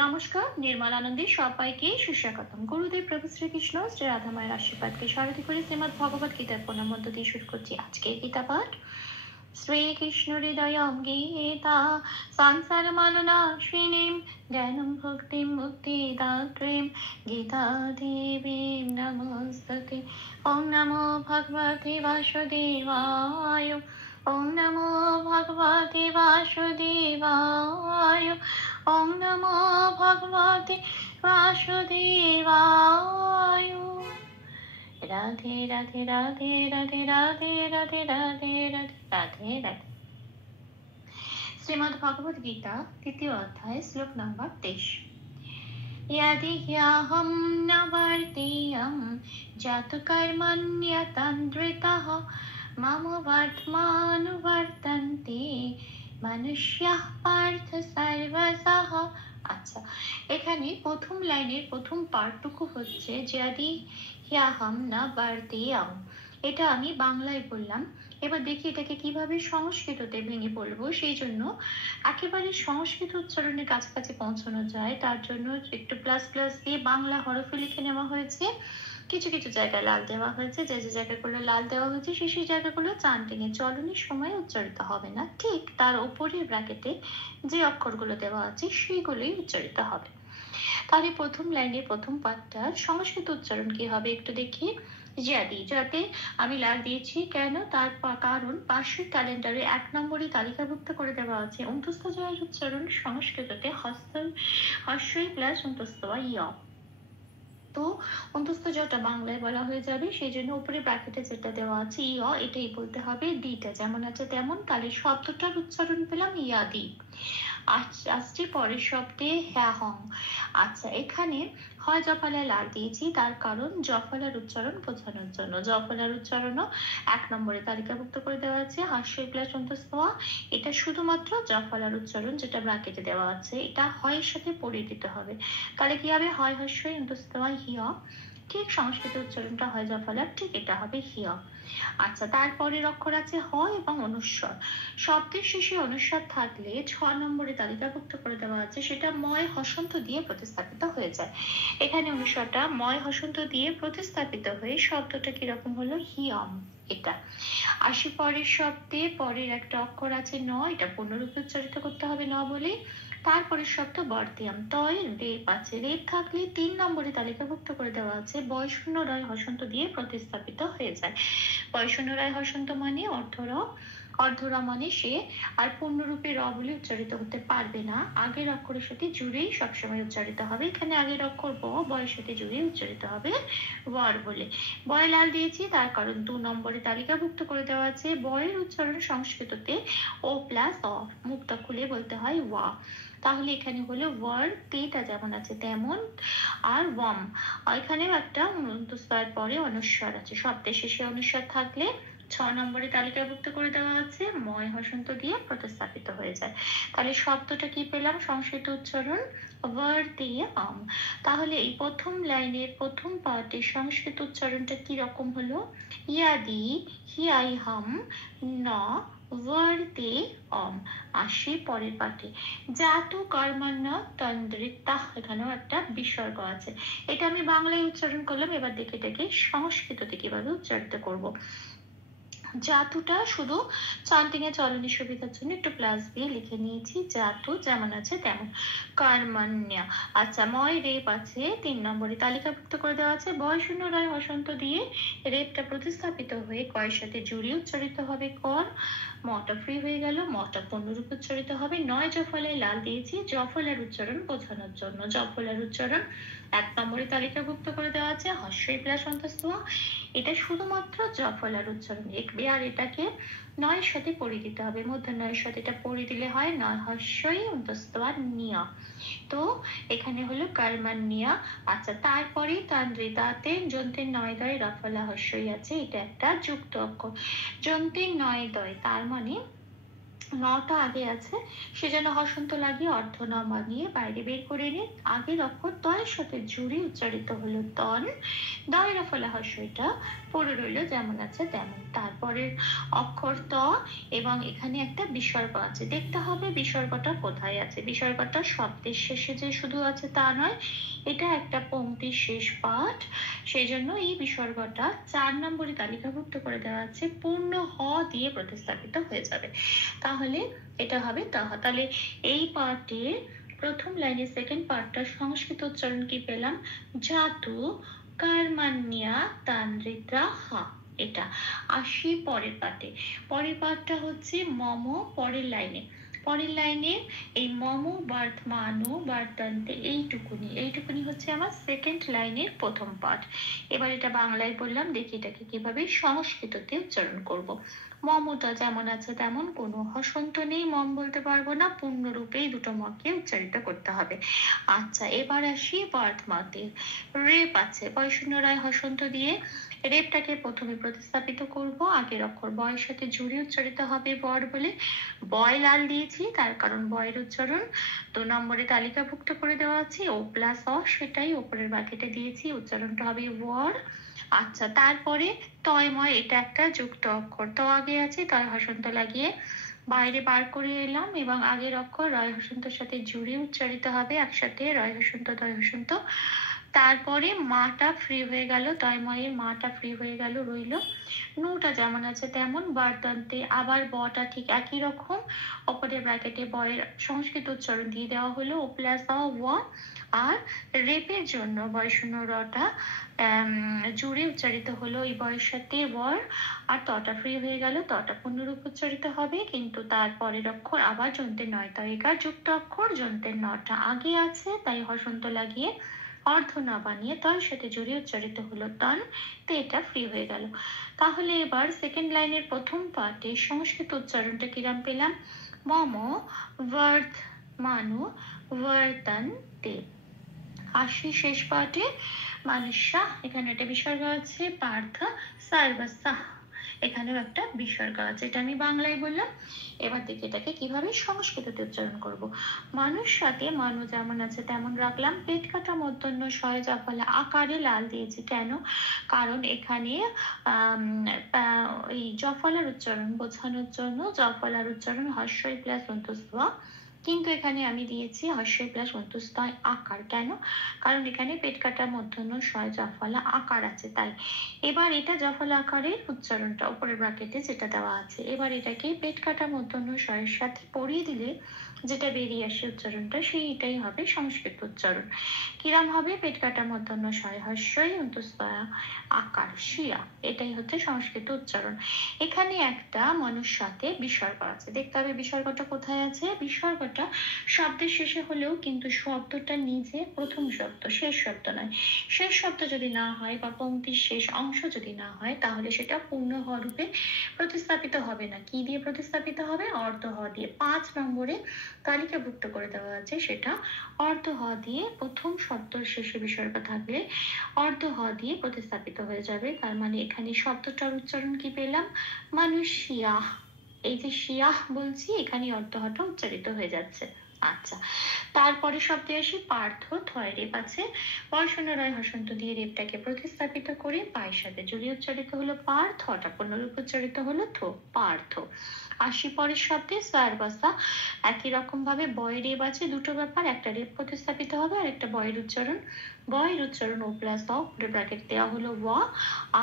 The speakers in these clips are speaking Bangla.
নমস্কার, নির্মল আনন্দে সবাইকে সুস্বাগতম। গুরুদেব প্রভু শ্রীকৃষ্ণ শ্রী রাধা মায়ের আশীর্বাদকে সারথি করে শ্রীমদ্ ভগবত গীতার প্রণাম মধ্য দিয়ে শুরু করছি আজকের গীতা পাঠ। শ্রীকৃষ্ণ হৃদয়ম গীতা সংসার মালনাশিনীম জ্ঞানম ভক্তিম মুক্তিদাত্রীম গীতা দেবীম নমস্তুতে। ওম নমো ভগবতে বাসুদেবায়। ওম নমো ভগবতে বাসুদেবায়। ওম নমো ভগবতে বাসুদেবায়। রাধে রাধে রাধে রাধে রাধে রাধে রাধে রাধে রাধে রাধে। শ্রীমদ্ ভগবত গীতা তৃতীয় অধ্যায় শ্লোক নম্বর 23। यदि ह्यहं न वर्तेयं जातु कर्मण्यतन्द्रितः मम वर्त्मानुवर्तन्ते मनुष्याः पार्थ सर्वशः। আচ্ছা, এখানে প্রথম লাইনের প্রথম পার্টটুকু হচ্ছে যদি ह्यहं न वर्तेयं, এটা আমি বাংলায় বললাম। এবার দেখি এটাকে কিভাবে সংস্কৃততে ভেঙে বলবো। সেই জন্য একেবারে সংস্কৃত উচ্চারণের কাছাকাছি পৌঁছানো যায় তার জন্য একটু প্লাস প্লাস দিয়ে বাংলা হরফে লিখে নেওয়া হয়েছে। কিছু কিছু জায়গায় লাল দেওয়া হয়েছে, যে যে জায়গাগুলো লাল দেওয়া হয়েছে সেই জায়গাগুলো চান্টিংয়ে চলনের সময় উচ্চারিত হবে না, ঠিক তার উপরের ব্র্যাকেটে যে অক্ষরগুলো দেওয়া আছে সেইগুলোই উচ্চারিত হবে। তাহলে প্রথম লাইনের প্রথম পাঠটার সংস্কৃত উচ্চারণ কি হবে একটু দেখি। যদি, যাতে আমি লাল দিয়েছি কেন, তার কারণ পাশের ক্যালেন্ডারে 1 নম্বরে তালিকাভুক্ত করে দেওয়া আছে অন্তস্থ জয়ের উচ্চারণ সংস্কৃততে হস্যই প্লাস অন্তস্থ ইয়। তো অন্তস্থ জটা বাংলায় বলা হয়ে যাবে, সেই জন্য উপরে ব্র্যাকেটে যেটা দেওয়া আছে ইয় এটাই বলতে হবে। দিটা যেমন আছে তেমন, তাহলে শব্দটার উচ্চারণ পেলাম ইয়াদি। আসছে পরের শব্দে হ্যাহং। আচ্ছা, এখানে হয় জফলায় লাল দিয়েছি, তার কারণ জফলার উচ্চারণ বোঝানোর জন্য। জফলার উচ্চারণও 1 নম্বরে তালিকাভুক্ত করে দেওয়া আছে হাস্যই প্লাস অন্তস্থ। এটা শুধুমাত্র জফলার উচ্চারণ যেটা ব্র্যাকেটে দেওয়া আছে, এটা হয়ের সাথে পড়িয়ে দিতে হবে। তাহলে কি হবে, হয় হাস্যই অন্তস্থ হিয়, ঠিক সংস্কৃত উচ্চারণটা হয় জফলার, ঠিক এটা হবে হিয়। আচ্ছা, তারপরের অক্ষর আছে হ এবং অনুস্বর। শব্দের শেষে অনুস্বর থাকলে 6 নম্বরে তালিকাভুক্ত করে দেওয়া আছে, সেটা ময় হসন্ত দিয়ে প্রতিস্থাপিত হয়ে যায়। এখানে অনুস্বরটা ময় হসন্ত দিয়ে প্রতিস্থাপিত হয়ে শব্দটা কিরকম হলো, হিয়ম। এটা আসি পরের শব্দে, পরের একটা অক্ষর আছে ন, এটা পূর্ণরূপে উচ্চারিত করতে হবে ন বলে। তারপরে শব্দ বর্তিয়াম, তয় রেপ আছে, রেপ থাকলে 3 নম্বরে তালিকাভুক্ত করে দেওয়া আছে বয়শূন্য রয় হসন্ত দিয়ে প্রতিস্থাপিত হয়ে যায়। বয়শূন্য রয় হসন্ত মানে অর্ধর, অর্ধরা মানে সে, আর পূর্ণরূপে র বলে উচ্চারিত হতে পারবে না, আগের অক্ষরের সাথে জুড়েই সবসময় উচ্চারিত হবে। এখানে আগের অক্ষর ব, বয়ের সাথে জুড়ে উচ্চারিত হবে ওয়ার বলে। বয় লাল দিয়েছি তার কারণ 2 নম্বরে তালিকাভুক্ত করে দেওয়া আছে বয়ের উচ্চারণ সংস্কৃততে ও প্লাস অ, মুখটা খুলে বলতে হয় ওয়া। তাহলে এখানে হলো ওয়ার, তেটা যেমন আছে তেমন, আর ওয়াম। এখানেও একটা পরে অনুস্বর আছে, শব্দের শেষে অনুস্বর থাকলে 6 নম্বরে তালিকাভুক্ত করে দেওয়া আছে ময় হসন্ত দিয়ে প্রতিস্থাপিত হয়ে যায়। তাহলে শব্দটা কি পেলাম, সংস্কৃত উচ্চারণ ওয়ার্তিয়াম। তাহলে এই প্রথম লাইনের প্রথম পার্টে সংস্কৃত উচ্চারণটা কি রকম হলো, ইয়াদি হিয়াইহাম ন ওয়ার্তে অম। আসে পরের পাঠে জাতু কর্মণ্য তন্দ্রিতা, এখানেও একটা বিসর্গ আছে। এটা আমি বাংলায় উচ্চারণ করলাম, এবার দেখে দেখে সংস্কৃততে কিভাবে উচ্চারিত করব। জাতুটা শুধু চান্টিং এ চলনের সুবিধার জন্য একটু প্লাস দিয়ে লিখে নিয়েছি, জাতু যেমন আছে তেমন। কর্মণ্য, আচ্ছা ময় রেপ আছে 3 নম্বরে তালিকাভুক্ত করে দেওয়া আছে বয়শূন্য রয় হসন্ত দিয়ে রেপটা প্রতিস্থাপিত হয়ে কয়ের সাথে জুড়ে উচ্চারিত হবে কর, মটা ফ্রি হয়ে গেল, মটা পূর্ণরূপ উচ্চারিত হবে। নয় জফলায় লাল দিয়েছি জফলার উচ্চারণ বোঝানোর জন্য। জফলার উচ্চারণ 1 নম্বরে তালিকাভুক্ত করে দেওয়া আছে হস্যই প্লাস অন্তস্থ, এটা শুধুমাত্র জফলার উচ্চারণ লিখবে, আর এটাকে নয়ের সাথে পড়িয়ে দিতে হবে, মধ্য নয়ের সাথে এটা পড়িয়ে দিলে হয় নয় হস্যই অন্তস্থ আর নিয়া। তো এখানে হলো কর্মণ্যা। আচ্ছা, তারপরে তান্দ্রিতাতে যন্ত্রের 9 দয় রফলা হস্যই আছে, এটা একটা যুক্ত অক্ষর। যন্ত্রের 9 দয় তার মানে নটা আগে আছে, সেজন্য হসন্ত লাগিয়ে অর্ধ ন বানিয়ে বাইরে বের করে নিয়ে আগের অক্ষর তয়ের সাথে জুড়ে উচ্চারিত হলো তন। দয়ের ফলা হর্ষটা পড়ে রইল যেমন আছে তেমন। তারপরের অক্ষর ত, এবং এখানে একটা বিসর্গ আছে, দেখতে হবে বিসর্গটা কোথায় আছে। বিসর্গটা শব্দের শেষে যে শুধু আছে তা নয়, এটা একটা পংক্তির শেষ পাঠ, সেই জন্য এই বিসর্গটা 4 নম্বরে তালিকাভুক্ত করে দেওয়া আছে, পূর্ণ হ দিয়ে প্রতিস্থাপিত হয়ে যাবে। তাহলে এটা হবে তাহ। তাহলে এই পার্টের প্রথম লাইনের সেকেন্ড পার্টটা সংস্কৃত উচ্চারণ কি পেলাম? জাতু কার্মান্যা তান্দ্রিতা হা। এটা আসি পরের পার্টে। পরের পার্টটা হচ্ছে মম। পরের লাইনে এই মম বর্তমানু বর্তন্তে এইটুকুনি হচ্ছে আমার সেকেন্ড লাইনের প্রথম পার্ট। এবার এটা বাংলায় বললাম, দেখি এটাকে কিভাবে সংস্কৃততে উচ্চারণ করব। মমটা যেমন আছে তেমন, কোনো হসন্ত নেই, মম বলতে পারবো না, পূর্ণরূপেই দুটো মকে উচ্চারিত করতে হবে। আচ্ছা, এবার আসি বর্ধমাতে। রেপ আছে, বয়শূন্য রায় হসন্ত দিয়ে রেপটাকে প্রথমে প্রতিস্থাপিত করব। আগের অক্ষর বয়ের সাথে জুড়ে উচ্চারিত হবে বর বলে, বয় লাল দিয়েছি তার কারণ বয়ের উচ্চারণ 2 নম্বরে তালিকাভুক্ত করে দেওয়া আছে। ও প্লাস অ, সেটাই উপরের বাক্যে দিয়েছি, উচ্চারণটা হবে ওয়ার। আচ্ছা, তারপরে তয়ময়, এটা একটা যুক্ত অক্ষর, ত আগে আছে, তয় হসন্ত লাগিয়ে বাইরে বার করে এলাম এবং আগের অক্ষর রয় হসন্তর সাথে জুড়ে উচ্চারিত হবে একসাথে, রয় হসন্ত তয় হসন্ত। তারপরে মাটা ফ্রি হয়ে গেল, তয়ময়ের মাটা ফ্রি হয়ে গেল, রইল নুটা যেমন আছে তেমন। বারদন্তে আবার বটা ঠিক একই রকম, অপরের ব্র্যাকেটে বয়ের সংস্কৃত উচ্চারণ দিয়ে দেওয়া হলো, ও প্লাস অ ওয়া। আর রেপের জন্য বয়শূন্য রটা জুড়ে উচ্চারিত হলো এই বয়ের সাথে ওয়ার, আর তটা ফ্রি হয়ে গেল, তটা পূর্ণরূপ উচ্চারিত হবে, কিন্তু তারপরের অক্ষর আবার যন্ত্রের 9 তয়িকার যুক্ত অক্ষর, যন্ত্রের 9টা আগে আছে তাই হসন্ত লাগিয়ে অর্ধ না বানিয়ে তয়ের সাথে জুড়ে উচ্চারিত হলো তন, তো এটা ফ্রি হয়ে গেল। তাহলে এবার সেকেন্ড লাইনের প্রথম পার্টে সংস্কৃত উচ্চারণটা কিরাম পেলাম? মম বর্ধ মানু বর্তন্তে। আসি শেষ পার্টে মানুষা, এখানে একটা বিসর্গ আছে, পার্থ সার্বসা, এখানেও একটা বিসর্গ আছে, এটা আমি বাংলায় বললাম। এবার দেখি এটাকে কিভাবে সংস্কৃততে উচ্চারণ করব। মানুষ সাথে মানু যেমন আছে তেমন রাখলাম, পেট কাটা মধ্যাহ্ন শয় জফলা আকারে লাল দিয়েছি কেন? কারণ এখানে এই জফলার উচ্চারণ বোঝানোর জন্য, জফলার উচ্চারণ হর্ষই প্লাস অন্তঃস্থ, কিন্তু এখানে আমি দিয়েছি হর্ষই প্লাস অন্তঃস্থয় আকার। কেন? কারণ এখানে পেট কাটা মধ্যাহ্ন শয় জফলা আকার আছে তাই। এবার এটা জফলা আকারের উচ্চারণটা উপরের ব্র্যাকেটে যেটা দেওয়া আছে, এবার এটাকে পেট কাটা মধ্যাহ্ন শয়ের সাথে পড়িয়ে দিলে যেটা বেরিয়ে আসে উচ্চারণটা, সেইটাই হবে সংস্কৃত উচ্চারণ। কিরাম হবে? পেট কাটা মধ্যাহ্ন শয় হর্ষই অন্তঃস্থয় আকার শিয়া, এটাই হচ্ছে সংস্কৃত উচ্চারণ। এখানে একটা মনুষ্যতে বিসর্গ আছে, দেখতে হবে বিসর্গটা কোথায় আছে। বিসর্গটা শব্দের শেষে হলেও কিন্তু শব্দটা নিজে প্রথম শব্দ, শেষ শব্দ নয়। শেষ শব্দ যদি না হয় বা পংক্তির শেষ অংশ যদি না হয়, তাহলে সেটা পূর্ণ হ রূপে প্রতিস্থাপিত হবে না। কি দিয়ে প্রতিস্থাপিত হবে? অর্ধ হ দিয়ে। 5 নম্বরে তালিকাভুক্ত করে দেওয়া আছে, সেটা অর্ধ হ দিয়ে, প্রথম শব্দের শেষে বিসর্গ থাকলে অর্ধ হ দিয়ে প্রতিস্থাপিত হয়ে যাবে। তার মানে এখানে শব্দটার উচ্চারণ কি পেলাম? মানুষিয়া। এই যে শিয়াহ বলছি, এখানে অর্ধ হটা উচ্চারিত হয়ে যাচ্ছে। আচ্ছা, তারপরে শব্দে আসি পার্থ। থয় রেপ আছে, বয়শূন্য রয় হসন্ত দিয়ে রেপটাকে প্রতিস্থাপিত করে পায়ের সাথে জড়িয়ে উচ্চারিত হলো পার্থ, হটা পূর্ণরূপ উচ্চারিত হলো থো, পার্থ। আসি পরের শব্দে সার্বাসা, একই রকম ভাবে বয়ের রেপ আছে, দুটো ব্যাপার, একটা রেপ প্রতিস্থাপিত হবে আর একটা বয়ের উচ্চারণ। বয়ের উচ্চারণ ও প্লাস অ, ব্র্যাকেট দেওয়া হলো ওয়া,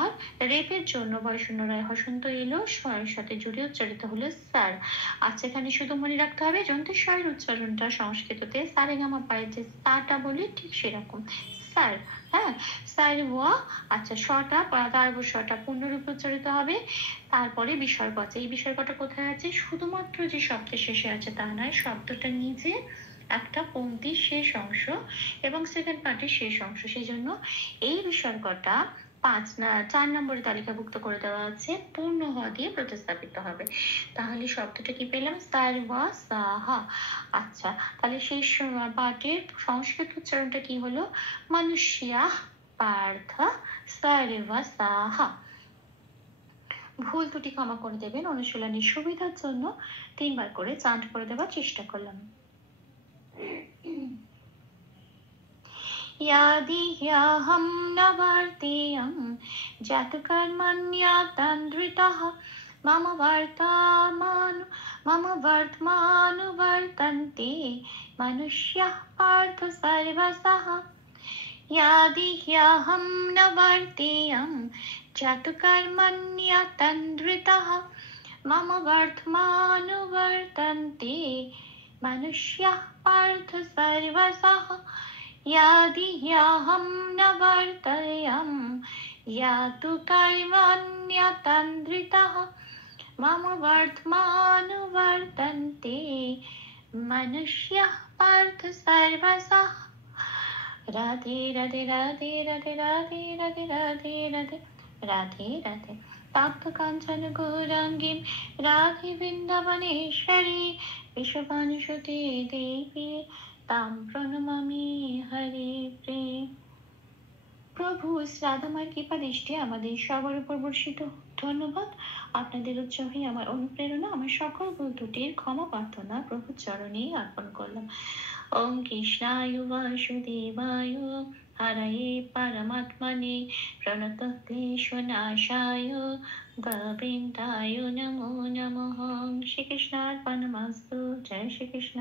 আর রেপের জন্য বয়শূন্য রায় হসন্ত এলো, স্বয়ের সাথে জুড়ে উচ্চারিত হলো স্যার। আচ্ছা, এখানে শুধু মনে রাখতে হবে যন্ত্রের স্বয়ের উচ্চারণটা সংস্কৃততে সারে গামা পায়ের যে সাটা বলি ঠিক সেরকম স্যার। হ্যাঁ, স্যার ওয়া। আচ্ছা, শটা তারপর শটা পূর্ণরূপে উচ্চারিত হবে। তারপরে বিসর্গ আছে, এই বিসর্গটা কোথায় আছে? শুধুমাত্র যে শব্দের শেষে আছে তা নয়, শব্দটা নিজে একটা পংক্তির শেষ অংশ এবং সেকেন্ড পার্টের শেষ অংশ, সেই জন্য এই বিসর্গটা 4 নম্বরে তালিকাভুক্ত করে দেওয়া আছে, পূর্ণ হ দিয়ে প্রতিস্থাপিত হবে। তাহলে শব্দটা কি পেলাম? সার্বা সাহা। আচ্ছা, তাহলে সেই পার্টের সংস্কৃত উচ্চারণটা কি হলো? মানুষ্যা পার্থ সার্বা সাহা। ভুল ত্রুটি ক্ষমা করে দেবেন। অনুশীলনের সুবিধার জন্য 3 বার করে চান্ট করে দেওয়ার চেষ্টা করলাম। यादि ह्यहं न वर्तेयं जातकर्मण्यतन्द्रितः मम वर्तमानुवर्तन्ते मनुष्याः पार्थ सर्वशः। यादि ह्यहं न वर्तेयं जातकर्मण्यतन्द्रितः मम वर्तमानुवर्तन्ते मनुष्याः पार्थ सर्वशः। यादि ह्यहं न वर्तेयं यातु कर्मण्यतन्द्रितः मम वर्तमानुवर्तन्ते मनुष्याः पार्थ सर्वशः। राधे राधे राधे राधे राधे राधे राधे राधे राधे राधे। तप्त कांचन गौरांगीं राधे वृंदावनेश्वरी विश्वभानुसुते देवी तां प्रणमामि हरे प्रेम। প্রভু শ্রাদামার কৃপা দৃষ্টি আমাদের সবার উপর বর্ষিত। ধন্যবাদ। আপনাদের উৎসাহে আমার অনুপ্রেরণা, আমার সকল ভুল ত্রুটির ক্ষমা প্রার্থনা প্রভুর চরণে অর্পণ করলাম। ওম কৃষ্ণায় বাসুদেবায় হরয়ে পরমাত্মনে প্রণতক্লেশনাশায় গোবিন্দায় নমো নমঃ। শ্রীকৃষ্ণার্পণমস্তু। জয় শ্রীকৃষ্ণ।